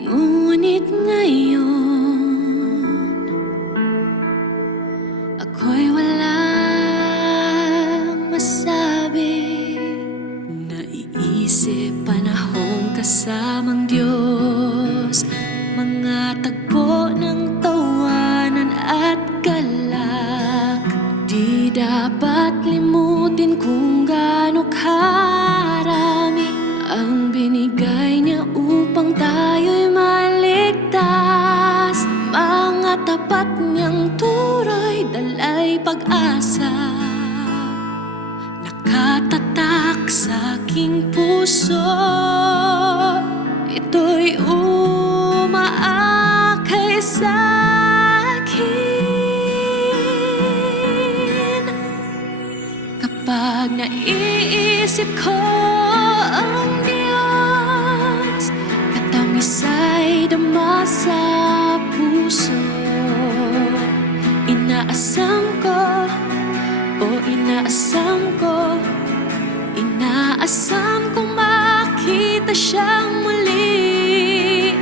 Ngunit ngayon ako'y walang masabi. Naiisip panahong kasamang Diyos, mga tagpo ng tawanan at galak. Di dapat limutin kung gaano karami ang binigay niya upang tayo'y maligtas. Mga tapat niyang turo'y dalay pag-asa, nakatatak sa aking puso. Ito'y umaakay sa akin kapag naiisip ko ang Diyos. Katamis ay dama sa puso. Inaasam ko, inaasam kong makita siyang muli.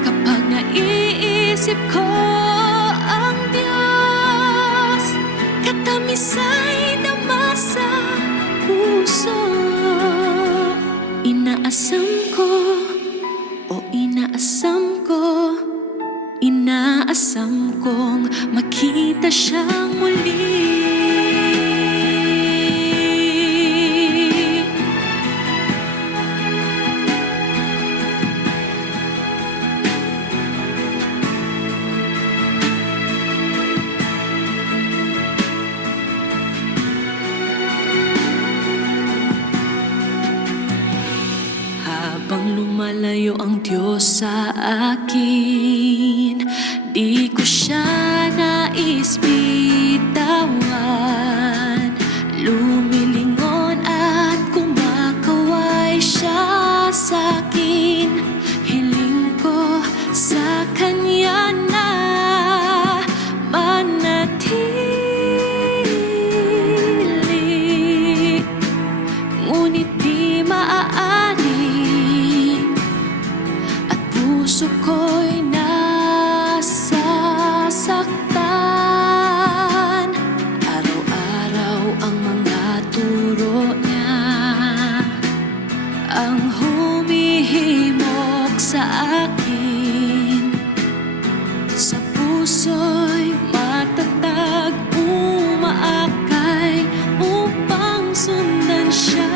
Kapag naiisip ko ang Diyos, katamis ay dama sa puso. Inaasam ko, inaasam kong makita siyang muli. Habang lumalayo ang Diyos sa akin, di ko siya nais bitawan. Lumilingon at kumakaway siya sa'kin. Hiling ko sa Kanya na manatili, ngunit di maaari at puso ko'y nasasaktan. Araw-araw ang mga turo niya ang humihimok sa akin. Sa puso'y matatag, umaakay upang sundan siya.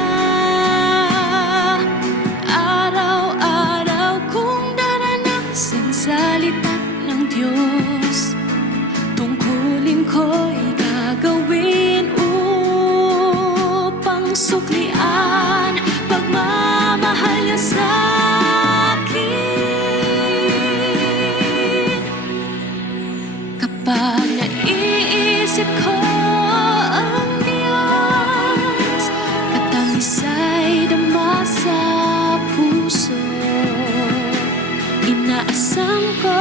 Araw-araw kong daranasin salita ng Diyos, tungkulin ko'y gagawin upang suklian pagmamahal niya sa'kin. Kapag naiisip ko ang Diyos, katamis ay dama sa puso. Inaasam ko,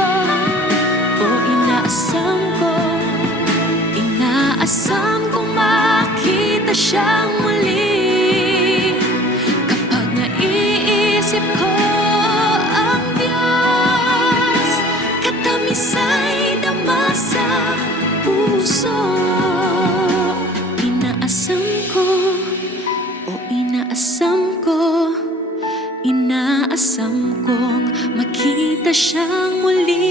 inaasam kong makita siyang muli. Kapag naiisip ko ang Diyos, katamis ay dama sa puso. Inaasam kong makita siyang muli.